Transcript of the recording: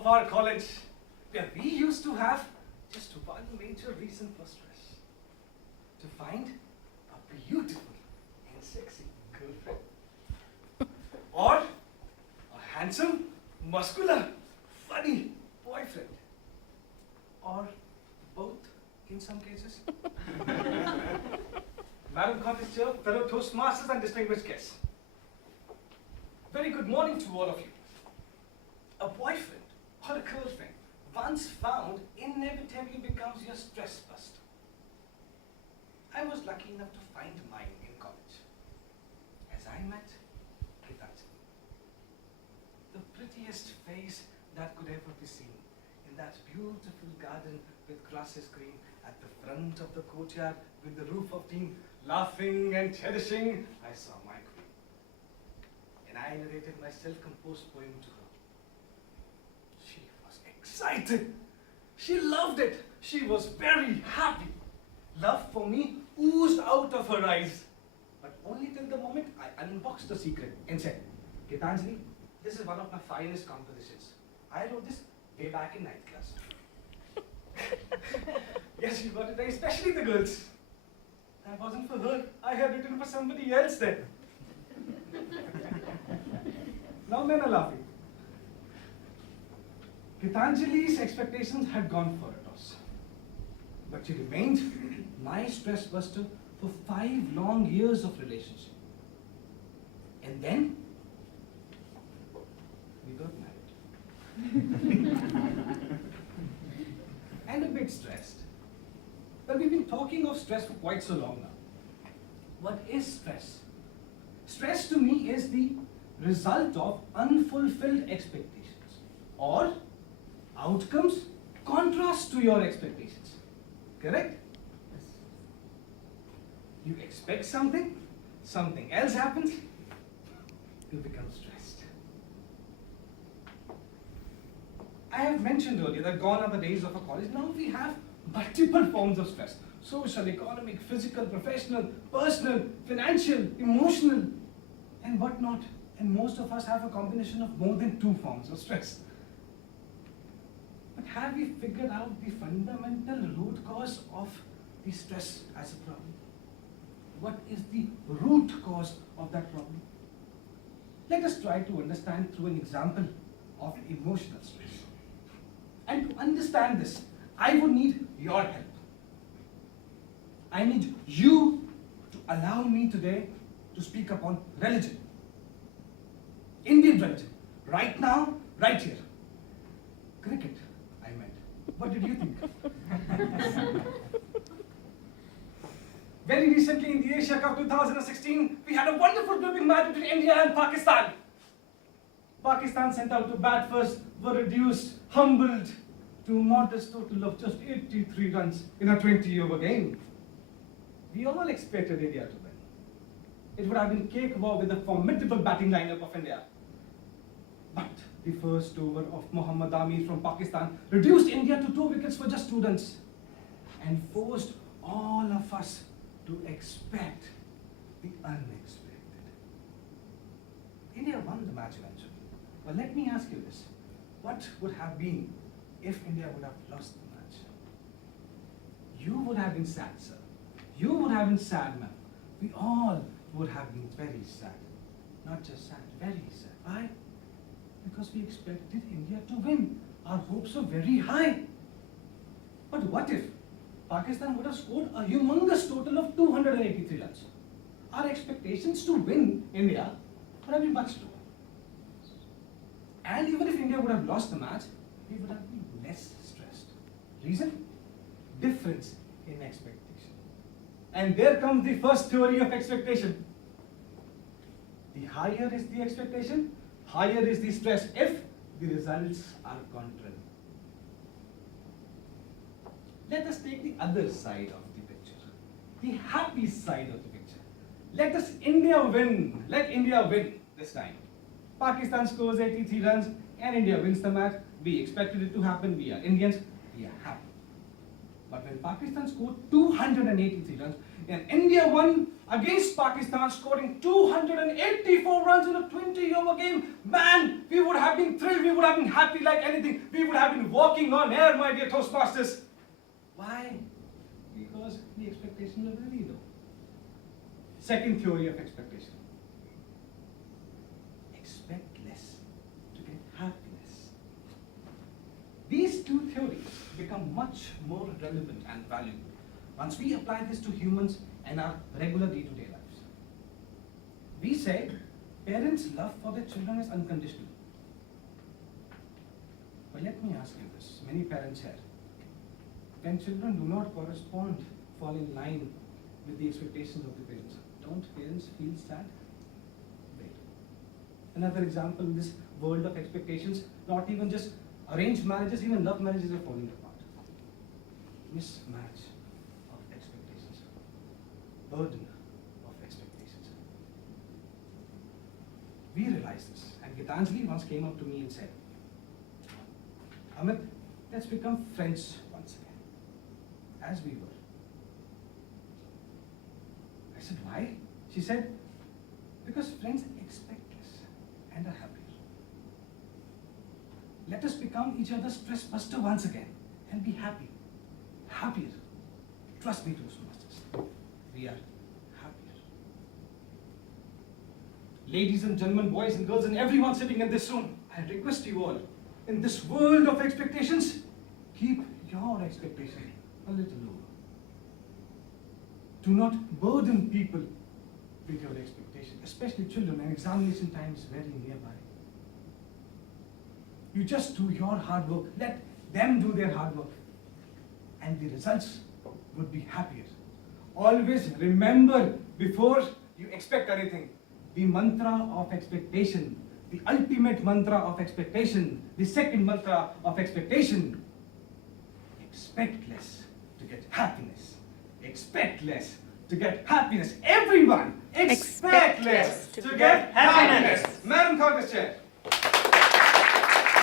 of our college, where we used to have just one major reason for stress: to find a beautiful and sexy girlfriend, or a handsome, muscular, funny boyfriend, or both in some cases. Madam Cottage Chair, fellow Toastmasters and distinguished guests, very good morning to all of you. A boyfriend or a girlfriend once found inevitably becomes your stress buster. I was lucky enough to find mine in college, as I met Gitanjali, the prettiest face that could ever be seen in that beautiful garden with grasses green at the front of the courtyard with the roof of tin, laughing and cherishing. I saw my queen, and I narrated my self-composed poem to her. She was excited. She loved it. She was very happy. Love for me oozed out of her eyes. But only till the moment I unboxed the secret and said, Gitanjali, this is one of my finest compositions. I wrote this way back in 9th class. Yes, you got it right, especially the girls. That wasn't for her. I had written for somebody else then. Now men are laughing. Gitanjali's expectations had gone for a toss. But she remained my stress buster for 5 long years of relationship. And then, we got married. And a bit stressed. But we've been talking of stress for quite so long now. What is stress? Stress to me is the result of unfulfilled expectations or outcomes contrast to your expectations. Correct? Yes. You expect something, something else happens, you become stressed. I have mentioned earlier that gone are the days of a college. Now we have multiple forms of stress: social, economic, physical, professional, personal, financial, emotional, and whatnot. And most of us have a combination of more than 2 forms of stress. But have we figured out the fundamental root cause of the stress as a problem? What is the root cause of that problem? Let us try to understand through an example of emotional stress. And to understand this, I would need your help. I need you to allow me today to speak upon religion. Indian religion. Right now, right here. Cricket, I meant. What did you think? Very recently in the Asia Cup 2016, we had a wonderful grouping match between India and Pakistan. Pakistan sent out to bat first, were reduced, humbled to a modest total of just 83 runs in a 20-over game. We all expected India to win. It would have been cakewalk with the formidable batting lineup of India. But the first over of Mohammad Amir from Pakistan reduced India to 2 wickets for just 2 runs and forced all of us to expect the unexpected. India won the match eventually. But let me ask you this. What would have been if India would have lost the match? You would have been sad, sir. You would have been sad, ma'am. We all would have been very sad. Not just sad, very sad. Why? Because we expected India to win. Our hopes were very high. But what if Pakistan would have scored a humongous total of 283 runs? Our expectations to win India would have been much lower. And even if India would have lost the match, we would have been less stressed. Reason? Difference in expectation. And there comes the first theory of expectation. The higher is the expectation, higher is the stress if the results are contrary. Let us take the other side of the picture, the happy side of the picture. Let us India win. Let India win this time. Pakistan scores 83 runs and India wins the match. We expected it to happen. We are Indians. We are happy. But when Pakistan scored 283 runs, and India won against Pakistan, scoring 284 runs in a 20-over game, man, we would have been thrilled, we would have been happy like anything. We would have been walking on air, my dear Toastmasters. Why? Because the expectations were very low. Second theory of expectation. Expect less to get happiness. These two theories become much more relevant and valuable once we apply this to humans and our regular day-to-day lives. We say parents' love for their children is unconditional. But let me ask you this, many parents here, when children do not correspond, fall in line with the expectations of the parents, don't parents feel sad? Wait. Another example in this world of expectations, not even just arranged marriages, even love marriages are falling apart. Mismatch of expectations. Burden of expectations. We realize this, and Gitanjali once came up to me and said, Amit, let's become friends once again, as we were. I said, why? She said, because friends expect less and are happier. Let us become each other's stress buster once again and be happy. Happier. Trust me, Toastmasters. We are happier. Ladies and gentlemen, boys and girls, and everyone sitting in this room, I request you all, in this world of expectations, keep your expectation a little lower. Do not burden people with your expectation, especially children, and examination time is very nearby. You just do your hard work, let them do their hard work, and the results would be happier. Always remember, before you expect anything, the mantra of expectation, the ultimate mantra of expectation, the second mantra of expectation. Expect less to get happiness. Expect less to get happiness. Everyone, expect less to get happiness. Madam Congress Chair.